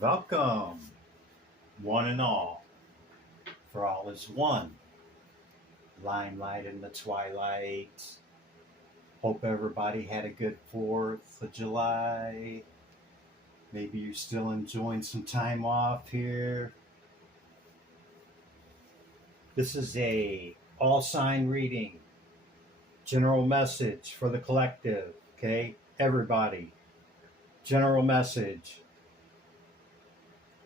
Welcome, one and all, for all is one. Limelight in the twilight. Hope everybody had a good 4th of July. Maybe you're still enjoying some time off here. This is a all sign reading, general message for the collective, okay? Everybody. General message.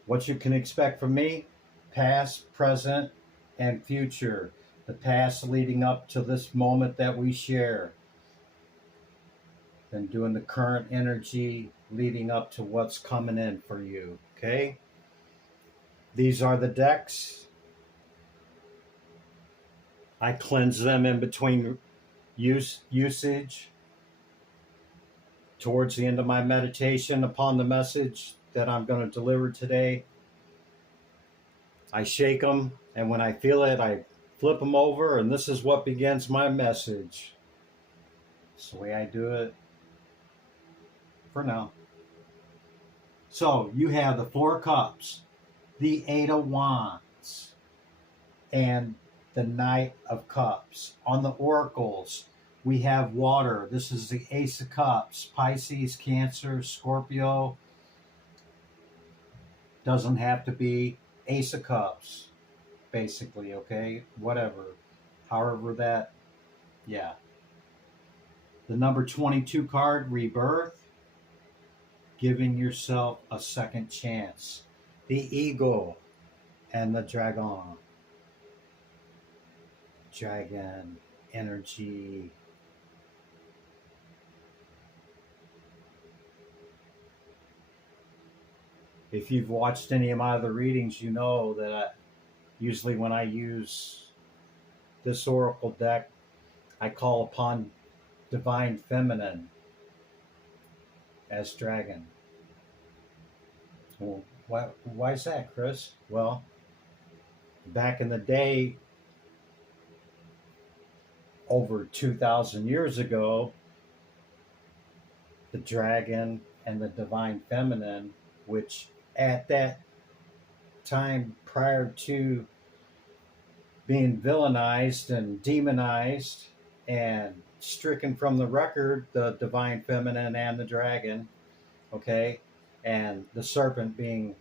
What you can expect from me, past, present, and future. The past leading up to this moment that we share. Then doing the current energy leading up to what's coming in for you. Okay? These are the decks. I cleanse them in between usage towards the end of my meditation upon the message that I'm going to deliver today. I shake them, and when I feel it, I flip them over, and this is what begins my message. It's the way I do it for now. So you have the Four of Cups, the Eight of Wands, and the Knight of Cups. On the oracles, we have water. This is the Ace of Cups, Pisces, Cancer, Scorpio. Doesn't have to be Ace of Cups, basically, okay? Whatever. However that, yeah. The number 22 card, Rebirth, giving yourself a second chance. The Eagle and the Dragon. Dragon energy. If you've watched any of my other readings, you know that usually when I use this oracle deck, I call upon Divine Feminine as Dragon. Well, why is that, Chris? Well, back in the day, over 2,000 years ago, the dragon and the Divine Feminine, which at that time prior to being villainized and demonized and stricken from the record, the Divine Feminine and the dragon, okay, and the serpent being,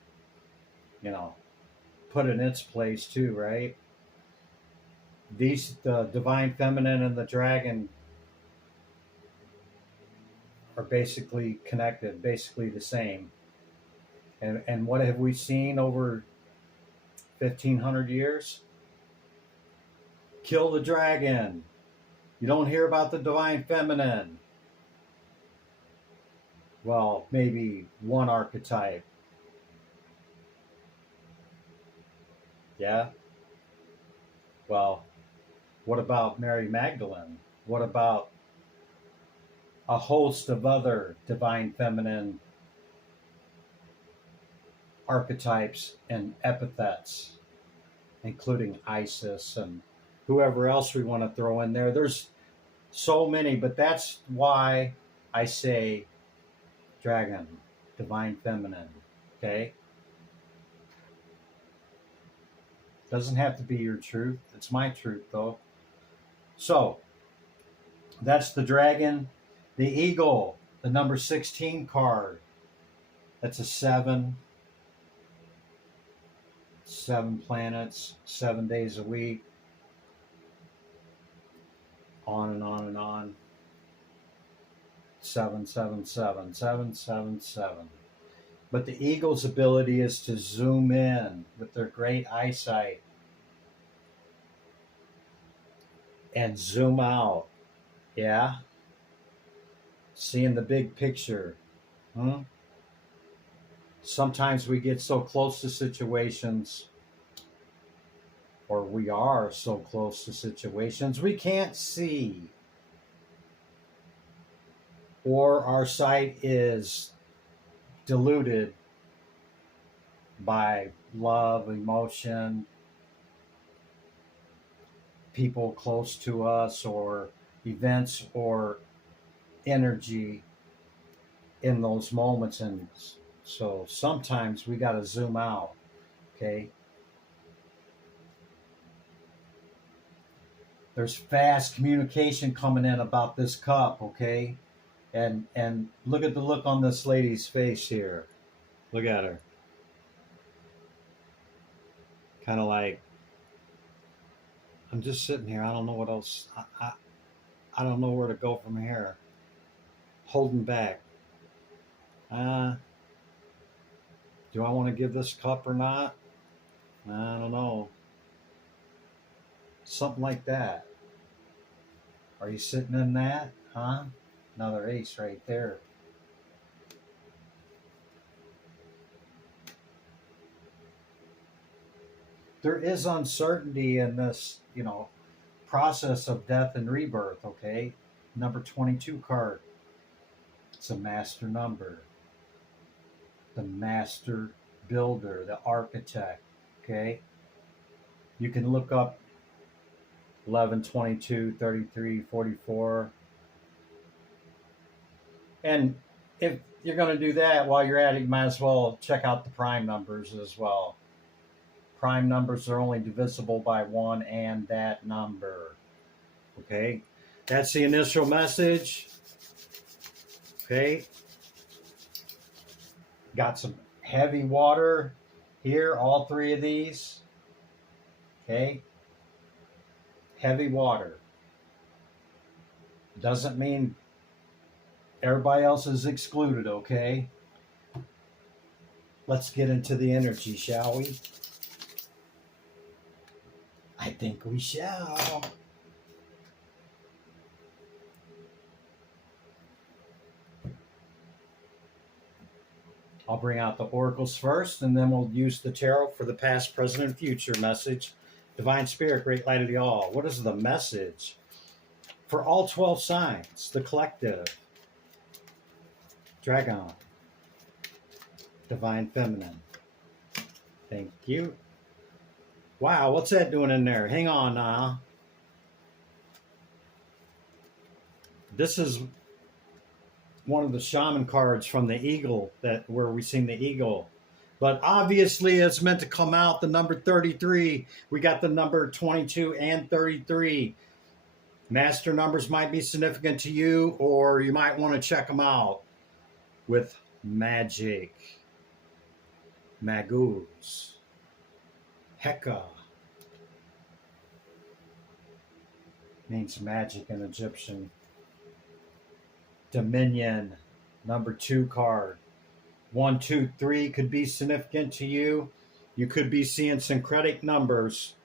put in its place too, right? The Divine Feminine and the dragon are basically connected, basically the same. And what have we seen over 1,500 years? Kill the dragon. You don't hear about the Divine Feminine. Well, maybe one archetype. Yeah? Well, what about Mary Magdalene? What about a host of other Divine Feminine archetypes and epithets, including Isis and whoever else we want to throw in there? There's so many, but that's why I say dragon, Divine Feminine, okay? Doesn't have to be your truth. It's my truth, though. So, that's the dragon. The eagle, the number 16 card. That's a 7. 7 planets, 7 days a week. On and on and on. 777, 777. But the eagle's ability is to zoom in with their great eyesight and zoom out. Yeah? Seeing the big picture. Sometimes we get so close to situations, or we are so close to situations, we can't see. Or our sight is diluted by love, emotion, people close to us, or events, or energy in those moments. And So sometimes we got to zoom out. Okay. There's fast communication coming in about this cup. Okay. And look at the look on this lady's face here. Look at her. Kind of like, I'm just sitting here. I don't know what else. I don't know where to go from here. Holding back. Do I want to give this cup or not? I don't know. Something like that. Are you sitting in that? Huh? Another ace right there. There is uncertainty in this, process of death and rebirth, okay? Number 22 card. It's a master number. The master builder, the architect, okay? You can look up 11, 22, 33, 44. And if you're going to do that while you're at it, you might as well check out the prime numbers as well. Prime numbers are only divisible by 1 and that number. Okay? That's the initial message. Okay? Got some heavy water here, all three of these. Okay? Heavy water. Doesn't mean everybody else is excluded, okay? Let's get into the energy, shall we? I think we shall. I'll bring out the oracles first, and then we'll use the tarot for the past, present, and future message. Divine Spirit, Great Light of the All. What is the message for all 12 signs? The collective. Dragon. Divine Feminine. Thank you. Wow, what's that doing in there? Hang on now. This is one of the shaman cards from the eagle, where we seen the eagle. But obviously it's meant to come out the number 33. We got the number 22 and 33. Master numbers might be significant to you, or you might want to check them out with magic. Magus. Heka means magic in Egyptian. Dominion, number 2 card. 1, 2, 3 could be significant to you. You could be seeing syncretic numbers.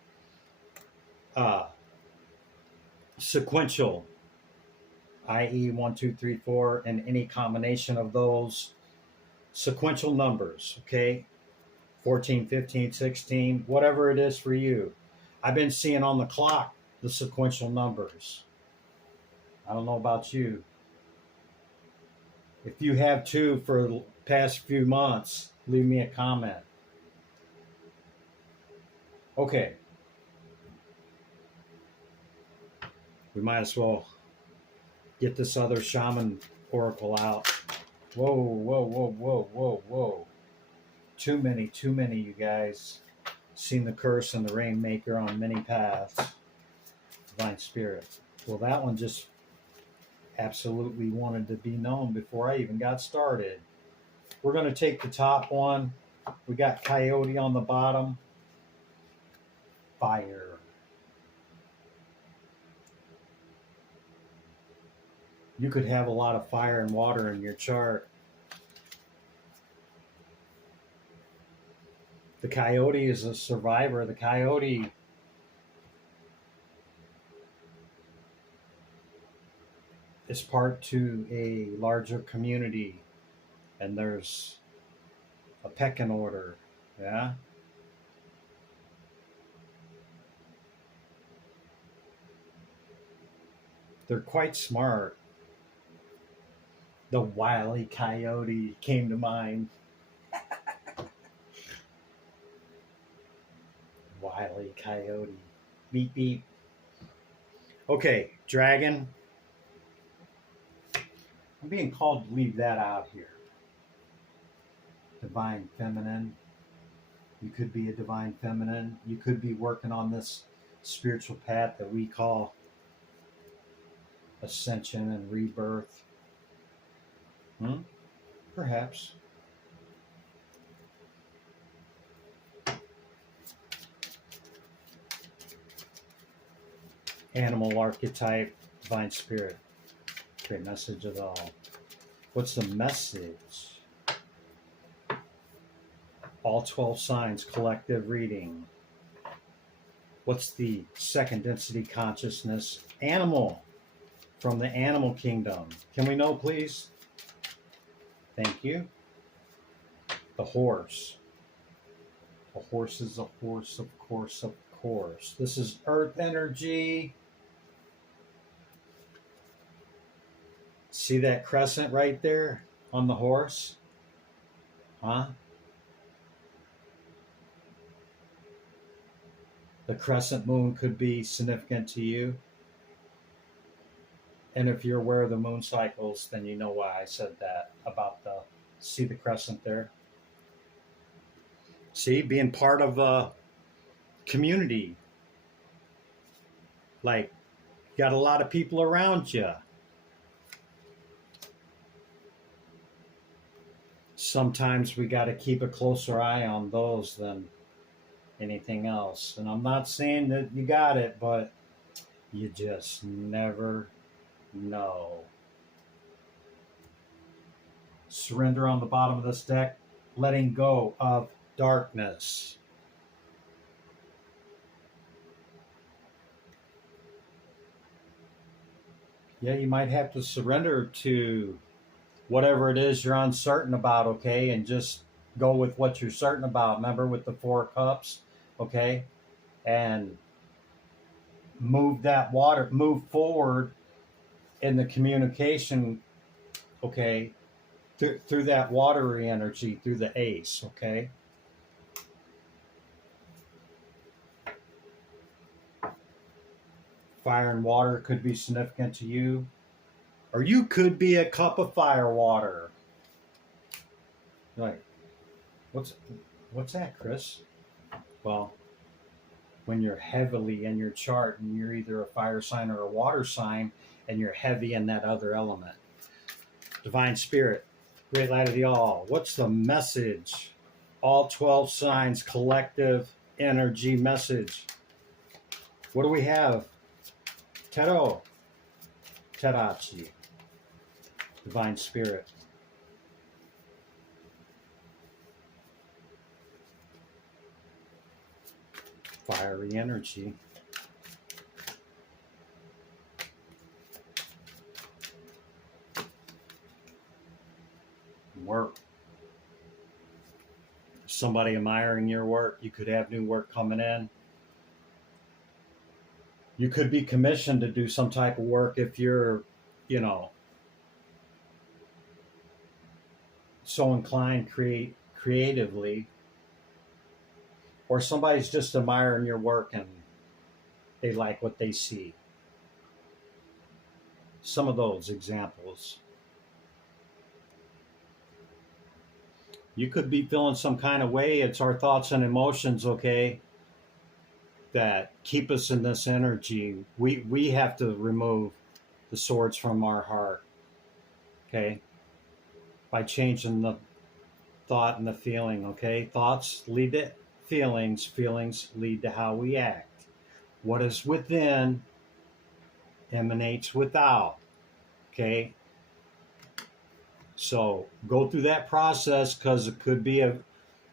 Sequential, i.e. 1, 2, 3, 4, and any combination of those sequential numbers, okay? 14, 15, 16, whatever it is for you. I've been seeing on the clock the sequential numbers. I don't know about you. If you have too for the past few months, leave me a comment. Okay. We might as well get this other shaman oracle out. Whoa, whoa, whoa, whoa, whoa, whoa. Too many, you guys. Seen the curse and the rainmaker on many paths. Divine Spirit. Well, that one just absolutely wanted to be known before I even got started. We're going to take the top one. We got coyote on the bottom. Fire. You could have a lot of fire and water in your chart. The coyote is a survivor. The coyote is part to a larger community, and there's a pecking order. Yeah. They're quite smart. The wily coyote came to mind. Wily coyote. Beep, beep. Okay, dragon. I'm being called to leave that out here. divine feminine. You could be a divine feminine. You could be working on this spiritual path that we call ascension and rebirth. Perhaps. Animal archetype, divine spirit. Great message of all. What's the message? All 12 signs, collective reading. What's the second density consciousness? Animal, from the animal kingdom. Can we know, please? Thank you. The horse. A horse is a horse, of course, of course. This is earth energy. See that crescent right there on the horse? Huh? The crescent moon could be significant to you. And if you're aware of the moon cycles, then you know why I said that about see the crescent there? See, being part of a community. Like, you got a lot of people around you. Sometimes we got to keep a closer eye on those than anything else. And I'm not saying that you got it, but you just never know. Surrender on the bottom of this deck, letting go of darkness. Yeah, you might have to surrender to whatever it is you're uncertain about, okay? And just go with what you're certain about. Remember, with the 4 cups, okay? And move forward in the communication, okay? Through that watery energy, through the ace, okay? Fire and water could be significant to you. Or you could be a cup of fire water. Like, what's that, Chris? Well, when you're heavily in your chart and you're either a fire sign or a water sign and you're heavy in that other element. Divine Spirit, great light of the all. What's the message? All 12 signs, collective energy message. What do we have? Tero. Terachi. Divine Spirit. Fiery energy. Work. Somebody admiring your work. You could have new work coming in. You could be commissioned to do some type of work if you're, so inclined creatively. Or somebody's just admiring your work and they like what they see. Some of those examples. You could be feeling some kind of way. It's our thoughts and emotions, okay, that keep us in this energy. We have to remove the swords from our heart, okay, by changing the thought and the feeling, okay? Thoughts lead to feelings. Feelings lead to how we act. What is within emanates without, okay? So go through that process, because it could be a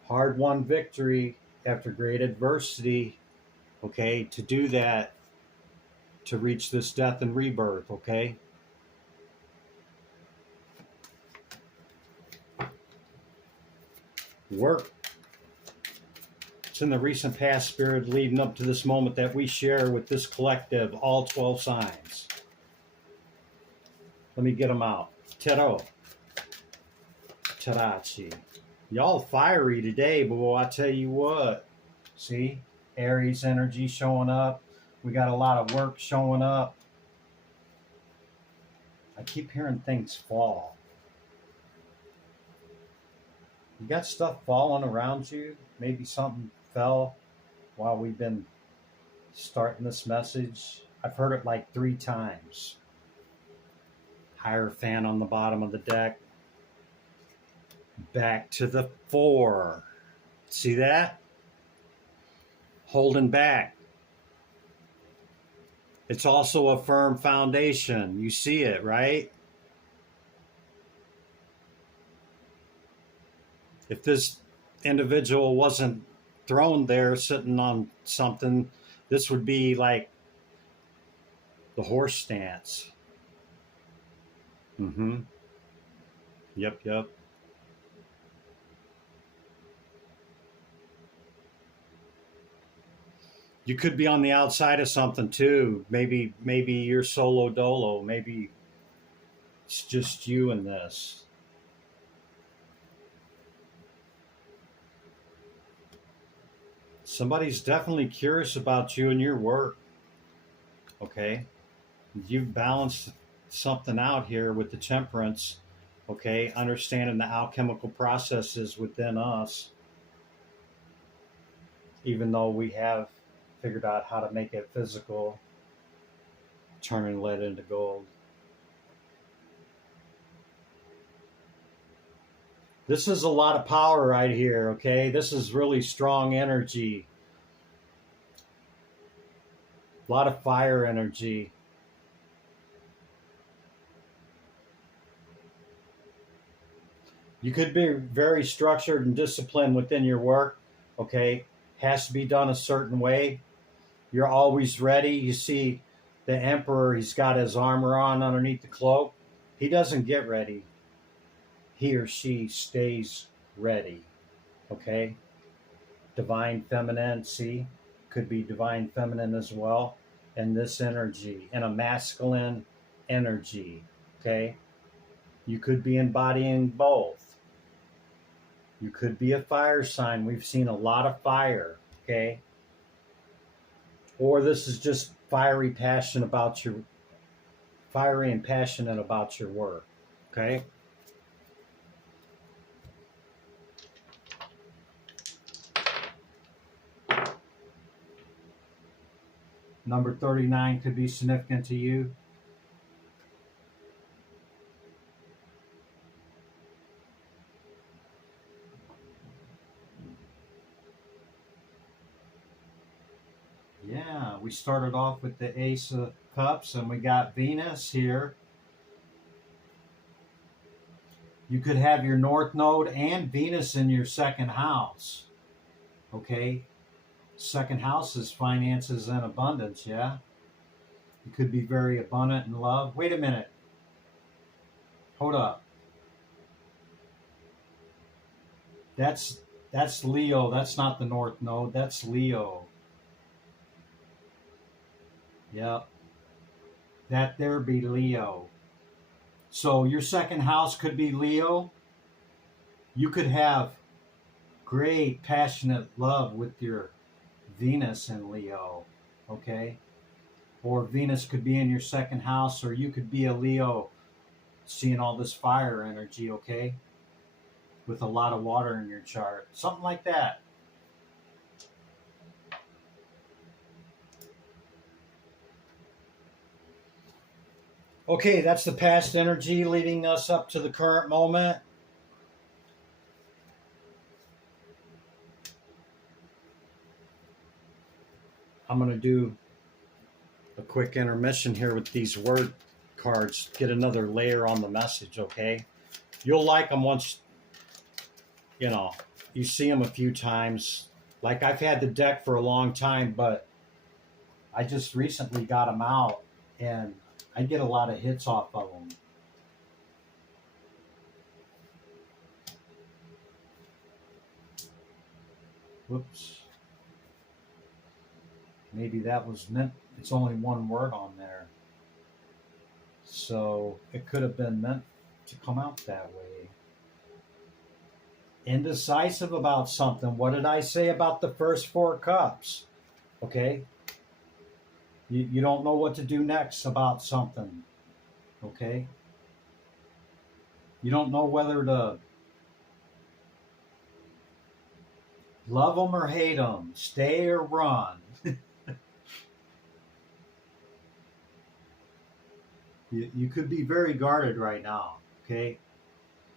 hard-won victory after great adversity, okay, to do that, to reach this death and rebirth, okay? Work. It's in the recent past, Spirit, leading up to this moment that we share with this collective, all 12 signs. Let me get them out. Tero. Terachi. Y'all fiery today, but I tell you what. See? Aries energy showing up. We got a lot of work showing up. I keep hearing things fall. You got stuff falling around you. Maybe something fell while we've been starting this message. I've heard it like 3 times. Hierophant on the bottom of the deck. Back to the 4. See that? Holding back. It's also a firm foundation. You see it, right? If this individual wasn't thrown there sitting on something, this would be like the horse stance. Mm-hmm. Yep. You could be on the outside of something too. Maybe you're solo dolo. Maybe it's just you in this. Somebody's definitely curious about you and your work. Okay? You've balanced something out here with the temperance. Okay? Understanding the alchemical processes within us. Even though we have figured out how to make it physical, turning lead into gold. This is a lot of power right here, okay? This is really strong energy. A lot of fire energy. You could be very structured and disciplined within your work, okay? Has to be done a certain way. You're always ready. You see the emperor, he's got his armor on underneath the cloak. He doesn't get ready. He or she stays ready. Okay? Divine feminine, see? Could be divine feminine as well. And this energy, and a masculine energy. Okay? You could be embodying both. You could be a fire sign. We've seen a lot of fire. Okay? Or this is just fiery and passionate about your work. Okay? Number 39 could be significant to you. Yeah, we started off with the Ace of Cups and we got Venus here. You could have your North Node and Venus in your second house. Okay? Second house is finances and abundance, yeah? You could be very abundant in love. Wait a minute. Hold up. That's Leo. That's not the North Node. That's Leo. Yep. That there be Leo. So your second house could be Leo. You could have great passionate love with your Venus in Leo. Okay? Or Venus could be in your second house, or you could be a Leo seeing all this fire energy, okay? With a lot of water in your chart. Something like that. Okay, that's the past energy leading us up to the current moment. I'm going to do a quick intermission here with these word cards. Get another layer on the message, okay? You'll like them once, you see them a few times. Like I've had the deck for a long time, but I just recently got them out and I get a lot of hits off of them. Whoops. Maybe that was meant, it's only one word on there. So it could have been meant to come out that way. Indecisive about something. What did I say about the first 4 cups? Okay? You don't know what to do next about something. Okay? You don't know whether to Love them or hate them, stay or run. You could be very guarded right now, okay?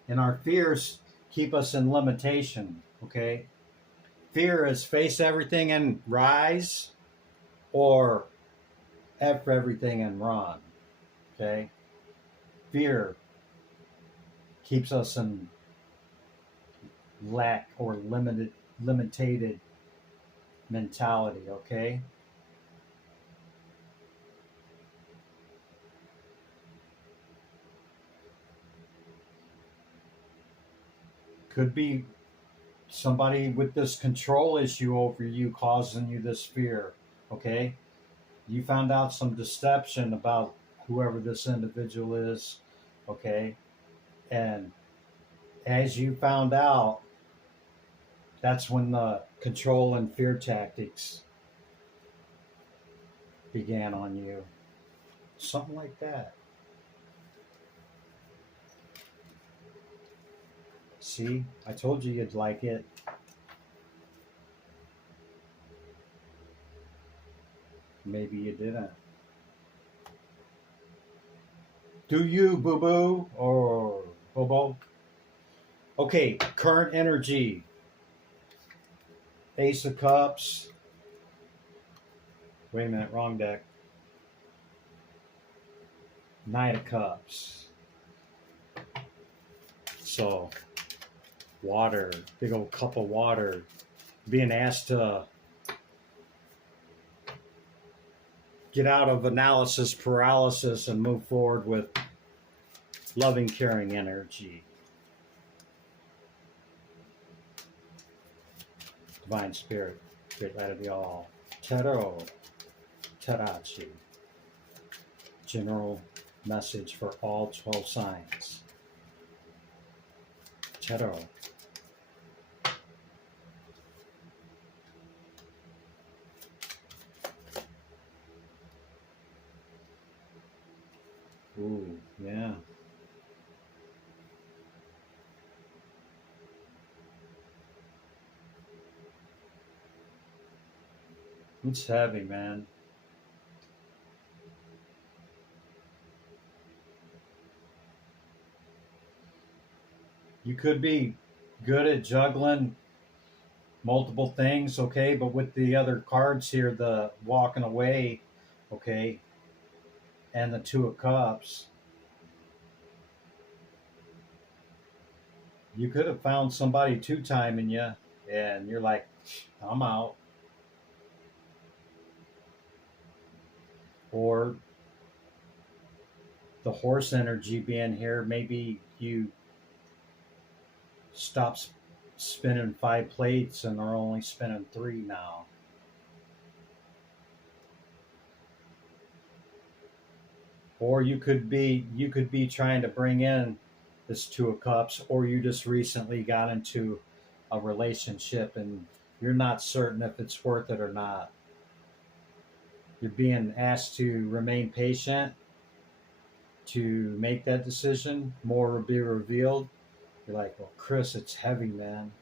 And our fears keep us in limitation, okay? Fear is face everything and rise, or F everything and run, okay? Fear keeps us in lack or limited mentality, okay? Could be somebody with this control issue over you causing you this fear, okay? You found out some deception about whoever this individual is, okay? And as you found out, that's when the control and fear tactics began on you. Something like that. See, I told you you'd like it. Maybe you didn't. Do you, boo boo, or bobo? Okay, current energy. Ace of Cups. Wait a minute, wrong deck. Knight of Cups. So, water, big old cup of water. Being asked to get out of analysis paralysis and move forward with loving, caring energy. Divine Spirit, get rid of y'all. Tarot, Tarachi. General message for all 12 signs. Tarot. Ooh, yeah. It's heavy, man. You could be good at juggling multiple things, okay, but with the other cards here, the walking away, okay, and the Two of Cups, you could have found somebody two-timing you, and you're like, I'm out. Or the horse energy being here, maybe you stop spinning 5 plates and are only spinning 3 now. Or you could be trying to bring in this Two of Cups, or you just recently got into a relationship and you're not certain if it's worth it or not. You're being asked to remain patient to make that decision. More will be revealed. You're like, well, Chris, it's heavy, man.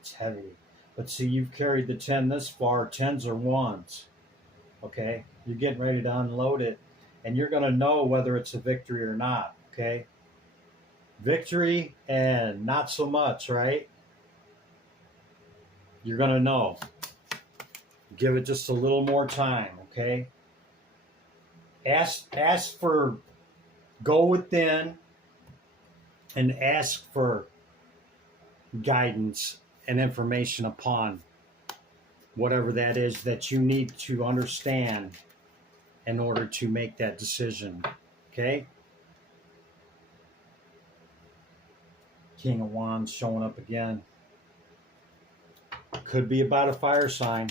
It's heavy. But see, you've carried the 10 this far. 10s or 1s. Okay? You're getting ready to unload it. And you're going to know whether it's a victory or not. Okay? Victory and not so much, right? You're going to know. Give it just a little more time. Okay? Ask for, go within and ask for guidance and information upon whatever that is that you need to understand in order to make that decision. Okay? King of Wands showing up again. Could be about a fire sign.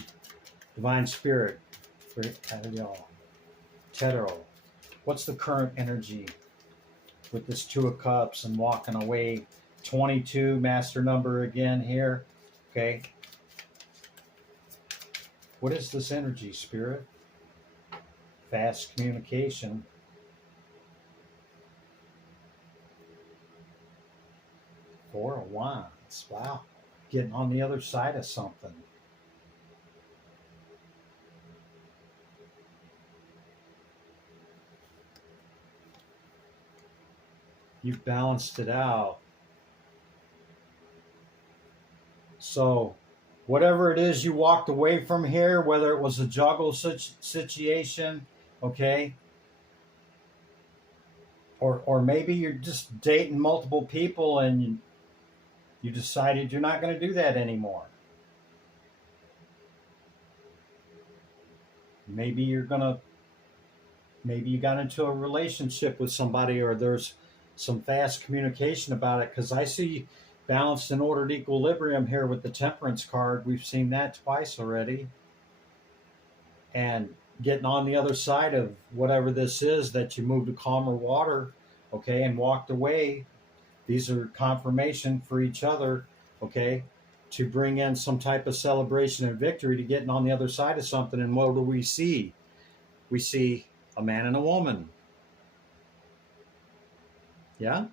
Divine Spirit. Tetero. What's the current energy with this Two of Cups and walking away? 22, master number again here. Okay. What is this energy, Spirit? Fast communication. Four of Wands. Wow. getting on the other side of something. You've balanced it out. So whatever it is you walked away from here, whether it was a juggle situation, okay, or maybe you're just dating multiple people and you decided you're not going to do that anymore. Maybe you got into a relationship with somebody, or there's some fast communication about it, because I see balanced and ordered equilibrium here with the Temperance card. We've seen that twice already. And getting on the other side of whatever this is, that you moved to calmer water, okay, and walked away. These are confirmation for each other, okay, to bring in some type of celebration and victory, to getting on the other side of something. And what do we see? We see a man and a woman. Yeah?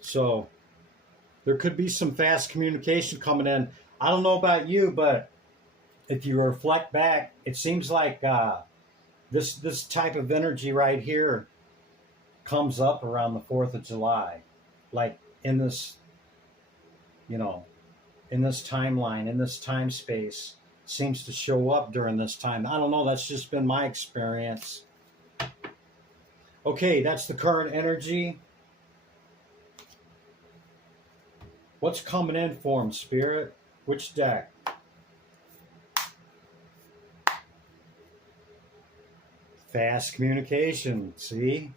So there could be some fast communication coming in. I don't know about you, but if you reflect back, it seems like this type of energy right here comes up around the 4th of July. Like in this, in this timeline, in this time space, seems to show up during this time. I don't know, that's just been my experience. Okay, that's the current energy. What's coming in for him, Spirit? Which deck? Fast communication, see?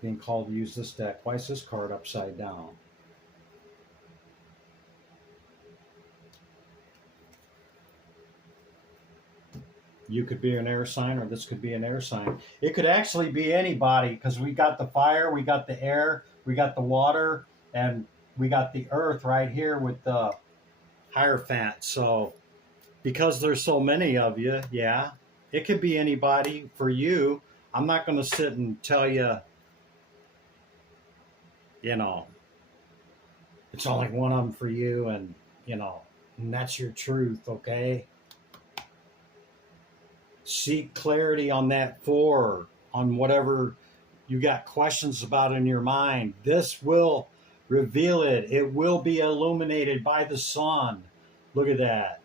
Being called to use this deck. Why is this card upside down? You could be an air sign, or this could be an air sign. It could actually be anybody, because we got the fire, we got the air, we got the water, and we got the earth right here with the Hierophant. So because there's so many of you, yeah, it could be anybody. For you, I'm not going to sit and tell you, it's only one of them for you, and and that's your truth, okay? Seek clarity on that 4, on whatever you got questions about in your mind. This will reveal it. It will be illuminated by the sun. Look at that.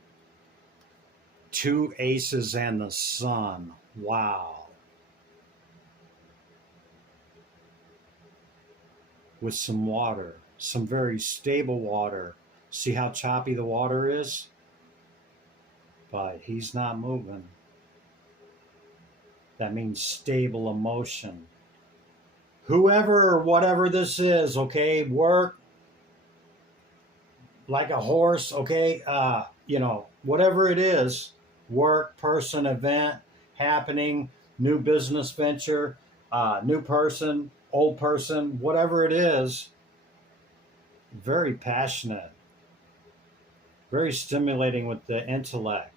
2 aces and the sun. Wow. With some water, some very stable water. See how choppy the water is? But he's not moving. That means stable emotion. Whoever or whatever this is, okay, work like a horse, okay, whatever it is, work, person, event, happening, new business venture, new person, old person, whatever it is, very passionate, very stimulating with the intellect,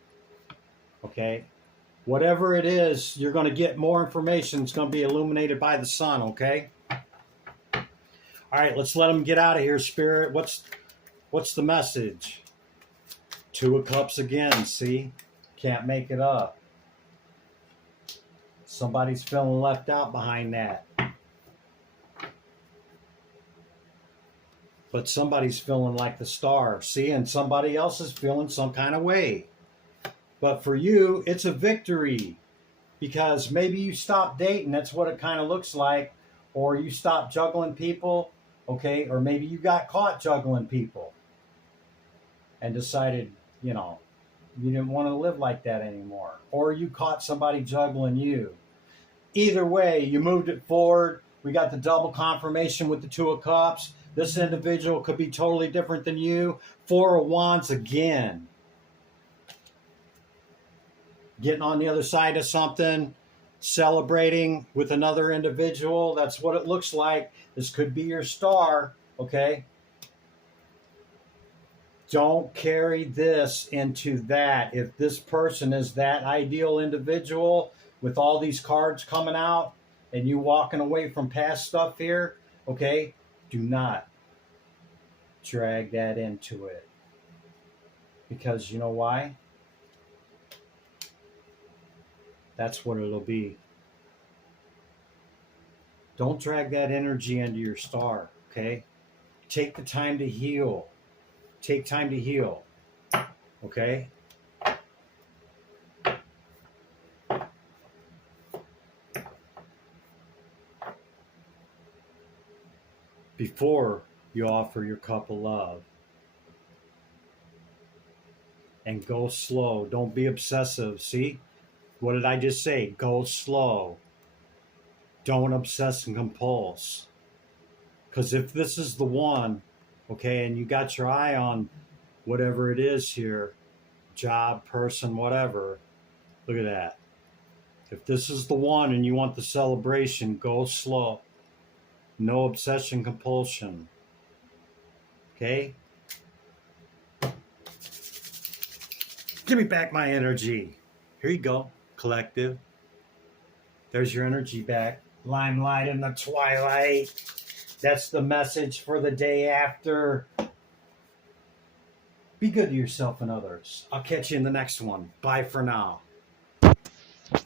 okay? Whatever it is, you're going to get more information. It's going to be illuminated by the sun, okay? All right, let's let them get out of here, Spirit. What's the message? 2 of Cups again, see? Can't make it up. Somebody's feeling left out behind that. But somebody's feeling like the star, see? And somebody else is feeling some kind of way. But for you, it's a victory, because maybe you stopped dating. That's what it kind of looks like. Or you stopped juggling people, okay? Or maybe you got caught juggling people and decided, you didn't want to live like that anymore. Or you caught somebody juggling you. Either way, you moved it forward. We got the double confirmation with the 2 of Cups. This individual could be totally different than you. 4 of Wands again. Getting on the other side of something, celebrating with another individual. That's what it looks like. This could be your star, okay? Don't carry this into that. If this person is that ideal individual with all these cards coming out and you walking away from past stuff here, Okay? Do not drag that into it. Because you know why? That's what it'll be. Don't drag that energy into your star, okay? Take the time to heal. Take time to heal, okay? Before you offer your cup of love. And go slow. Don't be obsessive. See? What did I just say? Go slow. Don't obsess and compulse. Because if this is the one, okay, and you got your eye on whatever it is here, job, person, whatever, look at that. If this is the one and you want the celebration, go slow. No obsession, compulsion. Okay? Give me back my energy. Here you go, collective. There's your energy back. Limelight in the twilight. That's the message for the day after. Be good to yourself and others. I'll catch you in the next one. Bye for now.